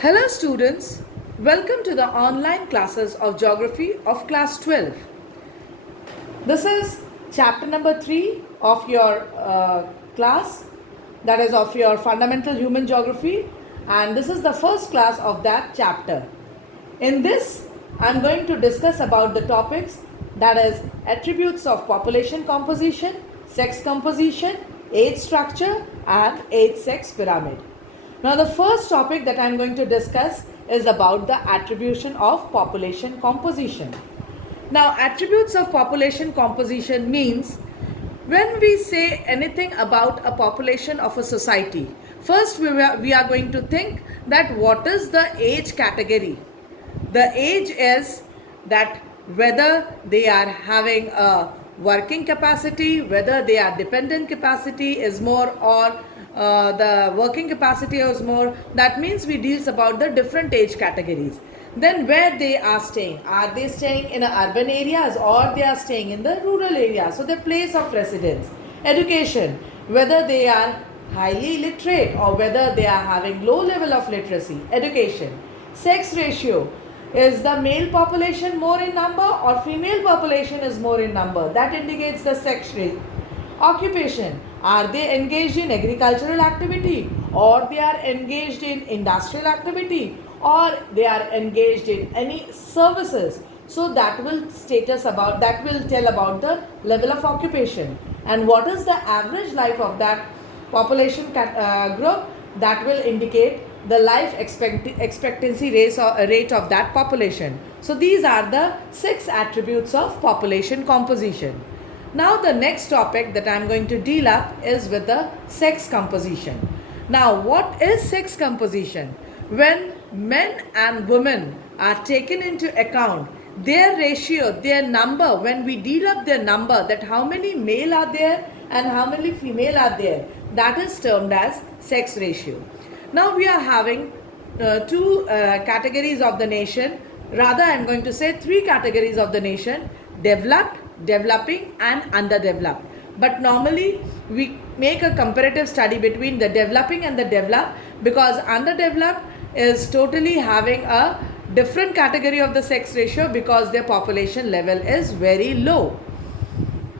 Hello students, welcome to the online classes of Geography of class 12. This is chapter number 3 of your class, that is of your fundamental human geography, and this is the first class of that chapter. In this, I am going to discuss about the topics, that is attributes of population composition, sex composition, age structure and age sex pyramid. Now the first topic that I am going to discuss is about the attribution of population composition. Now attributes of population composition means when we say anything about a population of a society, first we are going to think that what is the age category. The age is that whether they are having a working capacity, whether their dependent capacity is more or the working capacity is more. That means we deals about the different age categories. Then where they are staying. Are they staying in urban areas or they are staying in the rural areas? So the place of residence. Education, whether they are highly literate or whether they are having low level of literacy. Education. Sex ratio, is the male population more in number or female population is more in number? That indicates the sex rate. Occupation, are they engaged in agricultural activity or they are engaged in industrial activity or they are engaged in any services? So that will tell about the level of occupation. And what is the average life of that population group? That will indicate the life expectancy rate of that population. So these are the 6 attributes of population composition. Now the next topic that I am going to deal up is with the sex composition. Now what is sex composition? When men and women are taken into account, their ratio, their number, when we deal up their number, that how many male are there and how many female are there, that is termed as sex ratio. Now we are having 2 categories of the nation. Rather, I am going to say 3 categories of the nation: developed, developing and underdeveloped. But normally we make a comparative study between the developing and the developed, because underdeveloped is totally having a different category of the sex ratio because their population level is very low.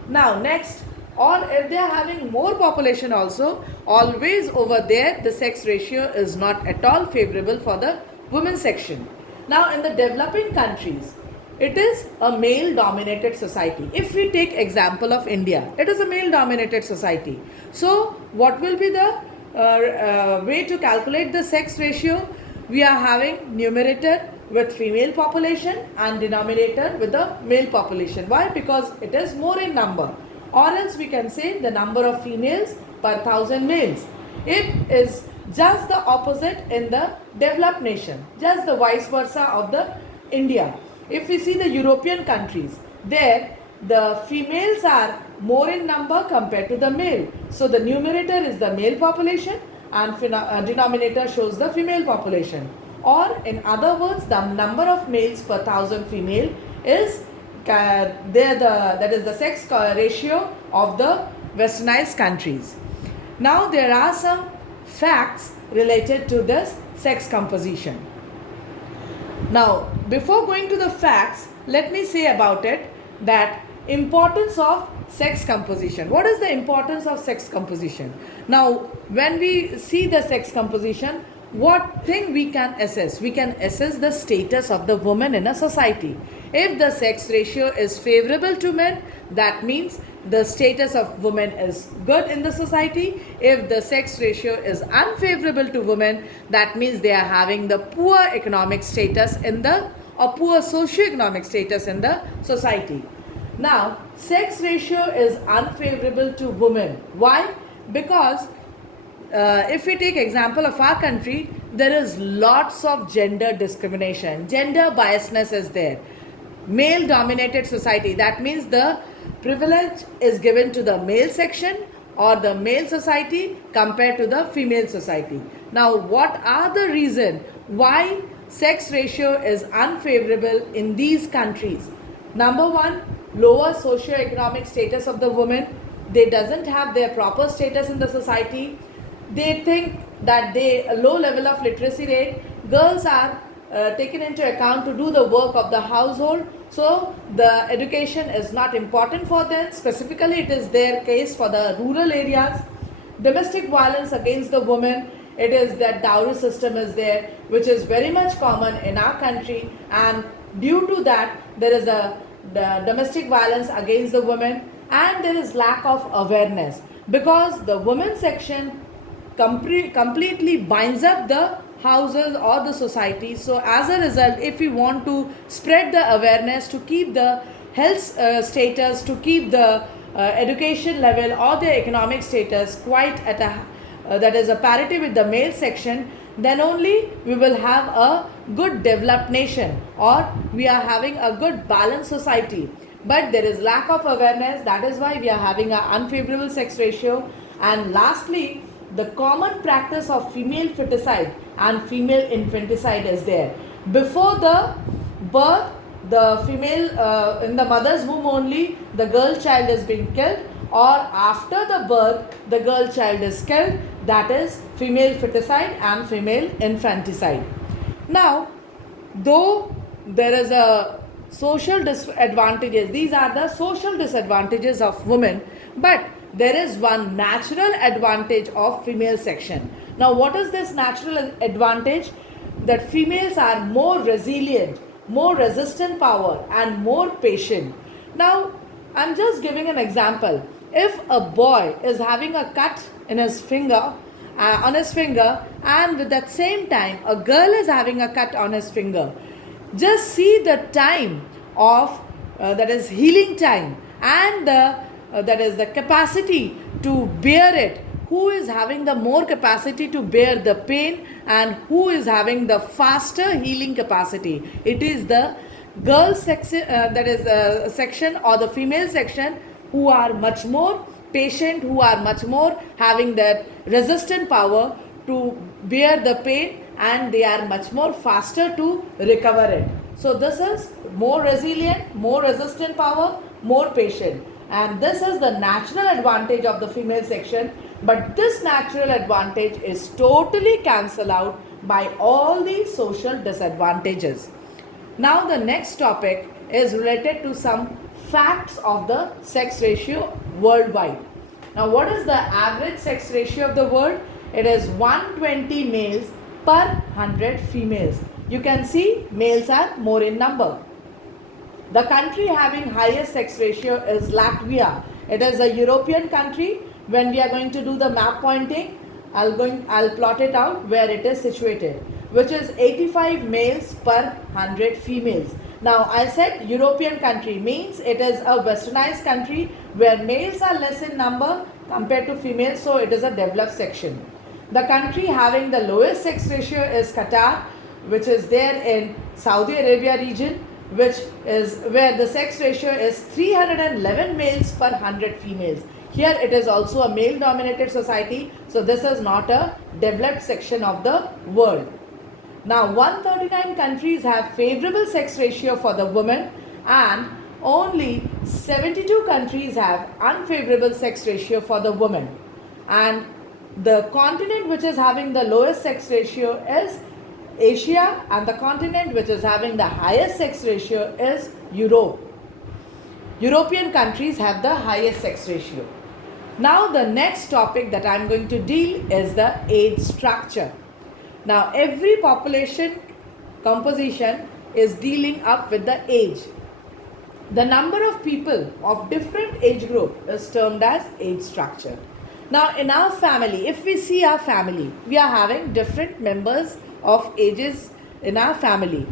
Now next, or if they are having more population also, always over there the sex ratio is not at all favorable for the women section. Now in the developing countries, it is a male dominated society. If we take example of India, it is a male dominated society. So what will be the way to calculate the sex ratio? We are having numerator with female population and denominator with the male population. Why? Because it is more in number. Or else we can say the number of females per 1000 males. It is just the opposite in the developed nation, just the vice versa of the India. If we see the European countries, there the females are more in number compared to the male. So the numerator is the male population and denominator shows the female population. Or in other words, the number of males per 1000 female is that is the sex ratio of the westernized countries. Now there are some facts related to this sex composition. Now before going to the facts, let me say about it that importance of sex composition. What is the importance of sex composition? Now when we see the sex composition, what thing we can assess? We can assess the status of the woman in a society. If the sex ratio is favorable to men, that means the status of women is good in the society. If the sex ratio is unfavorable to women, that means they are having the poor economic status in the or poor socio-economic status in the society. Now, sex ratio is unfavorable to women. Why? Because if we take example of our country, there is lots of gender discrimination. Gender biasness is there. Male dominated society, that means the privilege is given to the male section or the male society compared to the female society. Now what are the reason why sex ratio is unfavorable in these countries? Number 1, lower socio-economic status of the women. They doesn't have their proper status in the society. They think that a low level of literacy rate, girls are taken into account to do the work of the household. So the education is not important for them. Specifically, it is their case for the rural areas. Domestic violence against the women, it is that dowry system is there, which is very much common in our country, and due to that there is the domestic violence against the women, and there is lack of awareness because the women section completely binds up the houses or the society. So as a result, if we want to spread the awareness to keep the health status, to keep the education level or the economic status quite at a that is a parity with the male section, then only we will have a good developed nation, or we are having a good balanced society. But there is lack of awareness, that is why we are having an unfavorable sex ratio. And lastly, the common practice of female feticide and female infanticide is there. Before the birth, the female in the mother's womb only the girl child is being killed, or after the birth the girl child is killed, that is female feticide and female infanticide. Now, though there is a social disadvantages, these are the social disadvantages of women, but there is one natural advantage of female section. Now, what is this natural advantage? That females are more resilient, more resistant power, and more patient. Now, I'm just giving an example. If a boy is having a cut in his finger, on his finger, and with that same time a girl is having a cut on his finger, just see the time of that is healing time, and the that is the capacity to bear it. Who is having the more capacity to bear the pain, and who is having the faster healing capacity? It is the girl section, that is section, or the female section, who are much more patient, who are much more having that resistant power to bear the pain, and they are much more faster to recover it. So this is more resilient, more resistant power, more patient, and this is the natural advantage of the female section. But this natural advantage is totally cancelled out by all the social disadvantages. Now the next topic is related to some facts of the sex ratio worldwide. Now, what is the average sex ratio of the world? It is 120 males per 100 females. You can see males are more in number. The country having highest sex ratio is Latvia. It is a European country. When we are going to do the map pointing, I'll plot it out where it is situated, which is 85 males per 100 females. Now, I said European country means it is a westernized country where males are less in number compared to females, so it is a developed section. The country having the lowest sex ratio is Qatar, which is there in Saudi Arabia region, which is where the sex ratio is 311 males per 100 females. Here it is also a male dominated society, so this is not a developed section of the world. Now, 139 countries have favorable sex ratio for the women, and only 72 countries have unfavorable sex ratio for the women. And the continent which is having the lowest sex ratio is Asia, and the continent which is having the highest sex ratio is Europe. European countries have the highest sex ratio. Now the next topic that I am going to deal is the age structure. Now every population composition is dealing up with the age. The number of people of different age group is termed as age structure. Now in our family, if we see our family, we are having different members of ages in our family.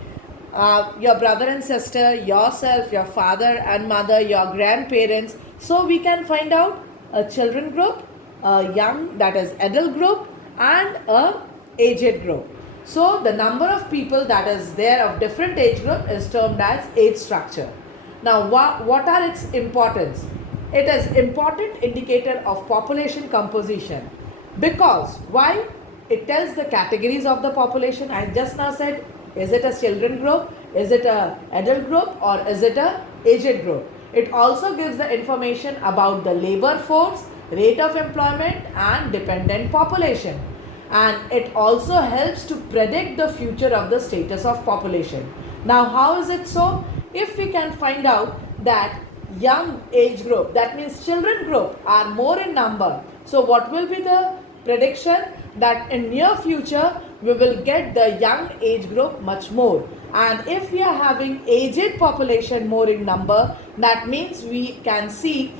Your brother and sister, yourself, your father and mother, your grandparents. So we can find out a children group, a young, that is adult group, and a aged group. So the number of people that is there of different age group is termed as age structure. Now what are its importance? It is important indicator of population composition. Because why? It tells the categories of the population. I just now said, is it a children group, is it a adult group, or is it a aged group? It also gives the information about the labor force, rate of employment, and dependent population. and it also helps to predict the future of the status of population. Now, how is it so? If we can find out that young age group, that means children group, are more in number, so what will be the prediction? That in near future we will get the young age group much more, and if we are having aged population more in number, that means we can say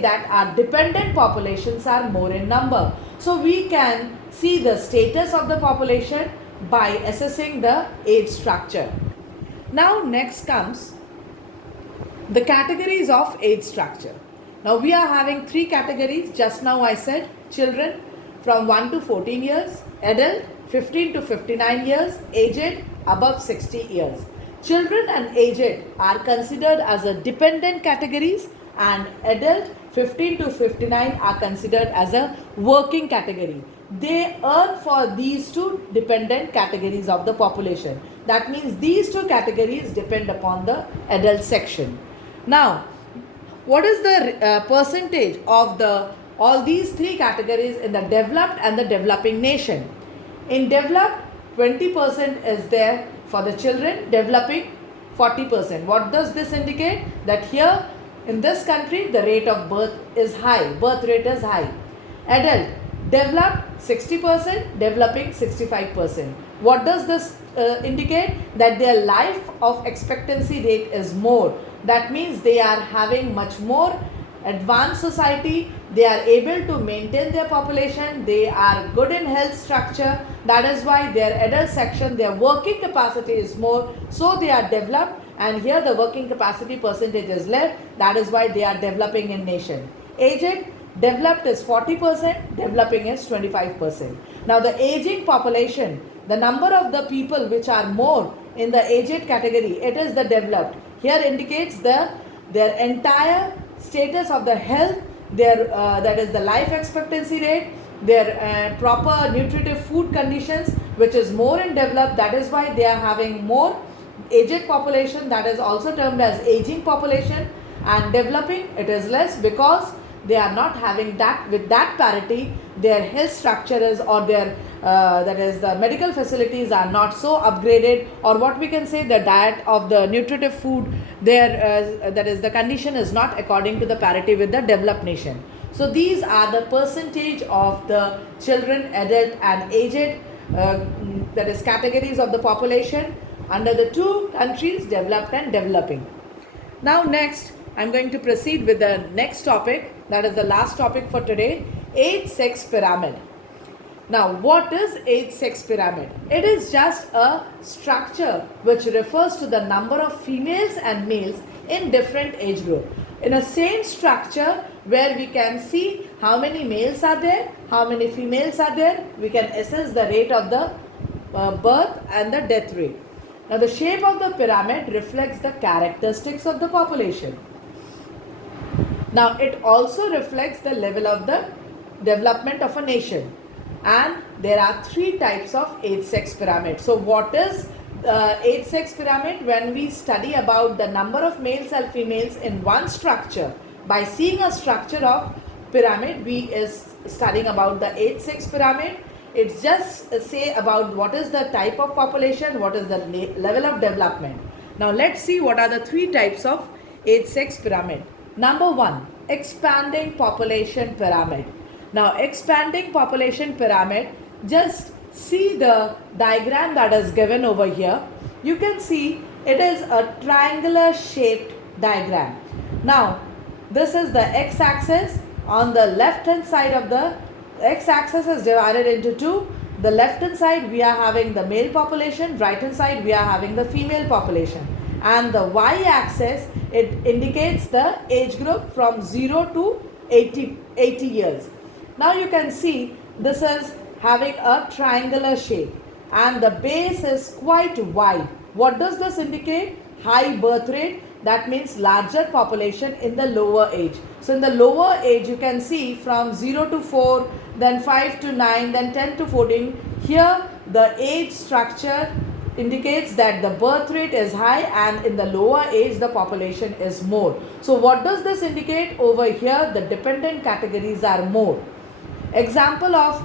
that our dependent populations are more in number. So we can see the status of the population by assessing the age structure. Now next comes the categories of age structure. Now we are having three categories. Just now I said children from 1 to 14 years, adult 15 to 59 years, aged above 60 years. Children and aged are considered as a dependent categories, and adult 15 to 59 are considered as a working category. They earn for these two dependent categories of the population. That means these two categories depend upon the adult section. Now, what is the percentage of all these three categories in the developed and the developing nation? In developed, 20% is there for the children, developing 40%. What does this indicate? That here in this country the rate of birth is high, birth rate is high. Adult, developed 60%, developing 65%. What does this indicate? That their life of expectancy rate is more. That means they are having much more advanced society, they are able to maintain their population, they are good in health structure. That is why their adult section, their working capacity is more, so they are developed, and here the working capacity percentage is less. That is why they are developing in nation. Aged, developed is 40%, developing is 25%. Now the aging population, the number of the people which are more in the aged category, it is the developed. Here indicates their entire status of the health, their that is the life expectancy rate, their proper nutritive food conditions, which is more in developed. That is why they are having more aged population, that is also termed as aging population. And developing, it is less because they are not having that, with that parity their health structure is, or their that is the medical facilities are not so upgraded, or what we can say, the diet of the nutritive food, their that is the condition is not according to the parity with the developed nation. So these are the percentage of the children, adult and aged that is categories of the population under the two countries, developed and developing. Now next I am going to proceed with the next topic, that is the last topic for today, age sex pyramid. Now, what is age sex pyramid? It is just a structure which refers to the number of females and males in different age group. In a same structure where we can see how many males are there, how many females are there, we can assess the rate of the birth and the death rate. Now, the shape of the pyramid reflects the characteristics of the population. Now, it also reflects the level of the development of a nation. And there are three types of age sex pyramid. So what is age sex pyramid? When we study about the number of males and females in one structure, by seeing a structure of pyramid, we is studying about the age sex pyramid. It's just say about what is the type of population, what is the level of development. Now let's see what are the three types of age sex pyramid. Number one, expanding population pyramid. Now, expanding population pyramid, just see the diagram that is given over here. You can see it is a triangular shaped diagram. Now, this is the x-axis. On the left hand side of the x-axis is divided into two. The left hand side we are having the male population, right hand side we are having the female population. And the y-axis, it indicates the age group from 0 to 80 years. Now you can see this is having a triangular shape and the base is quite wide. What does this indicate? High birth rate, that means larger population in the lower age. So in the lower age you can see from 0 to 4, then 5 to 9, then 10 to 14. Here the age structure indicates that the birth rate is high and in the lower age the population is more. So what does this indicate? Over here the dependent categories are more. Example of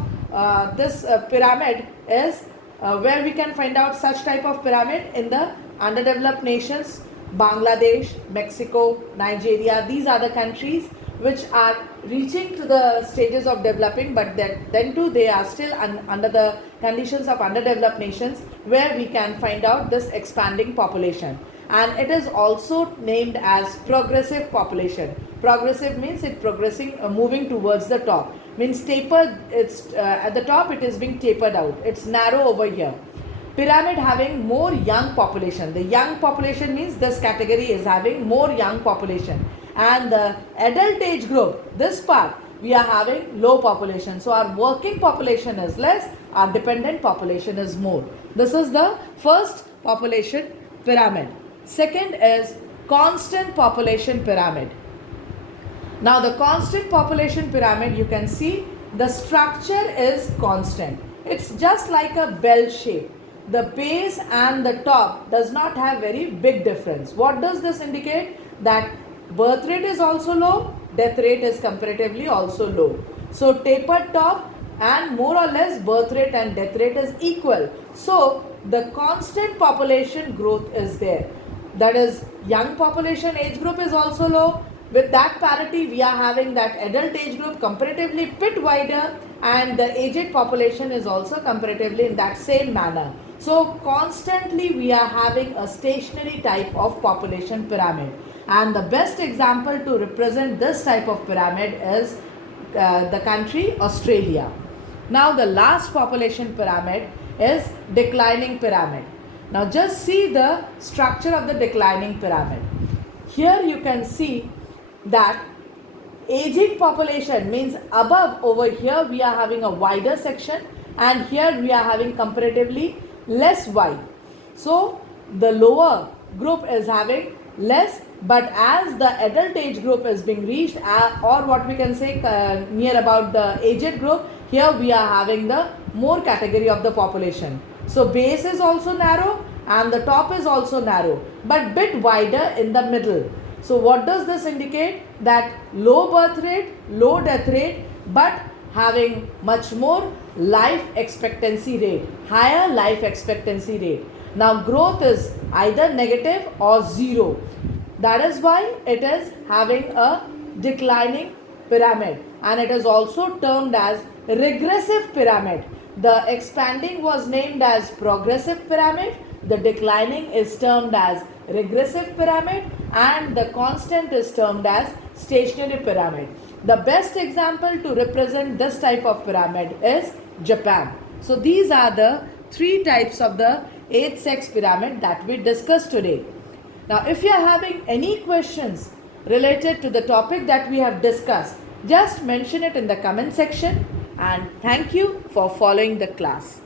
this pyramid is where we can find out such type of pyramid in the underdeveloped nations, Bangladesh, Mexico, Nigeria. These are the countries which are reaching to the stages of developing, but then too they are still under the conditions of underdeveloped nations, where we can find out this expanding population. And it is also named as progressive population. Progressive means it progressing, moving towards the top. Means tapered, it's at the top it is being tapered out. It's narrow over here. Pyramid having more young population. The young population means this category is having more young population. And the adult age group, this part, we are having low population. So our working population is less, our dependent population is more. This is the first population pyramid. Second is constant population pyramid. Now the constant population pyramid, you can see the structure is constant. It's just like a bell shape. The base and the top does not have very big difference. What does this indicate? That birth rate is also low, death rate is comparatively also low. So tapered top and more or less birth rate and death rate is equal. So the constant population growth is there. That is, young population age group is also low. With that parity, we are having that adult age group comparatively bit wider, and the aged population is also comparatively in that same manner. So constantly we are having a stationary type of population pyramid. And the best example to represent this type of pyramid is the country Australia. Now the last population pyramid is declining pyramid. Now just see the structure of the declining pyramid. Here you can see that aging population means above, over here we are having a wider section, and here we are having comparatively less wide. So the lower group is having less, but as the adult age group is being reached, or what we can say near about the aged group, here we are having the more category of the population. So base is also narrow and the top is also narrow, but bit wider in the middle. So what does this indicate? That low birth rate, low death rate, but having much more life expectancy rate, higher life expectancy rate. Now growth is either negative or zero. That is why it is having a declining pyramid, and it is also termed as regressive pyramid. The expanding was named as progressive pyramid, the declining is termed as regressive pyramid, and the constant is termed as stationary pyramid. The best example to represent this type of pyramid is Japan. So these are the three types of the 8 sex pyramid that we discussed today. Now if you are having any questions related to the topic that we have discussed, just mention it in the comment section, and thank you for following the class.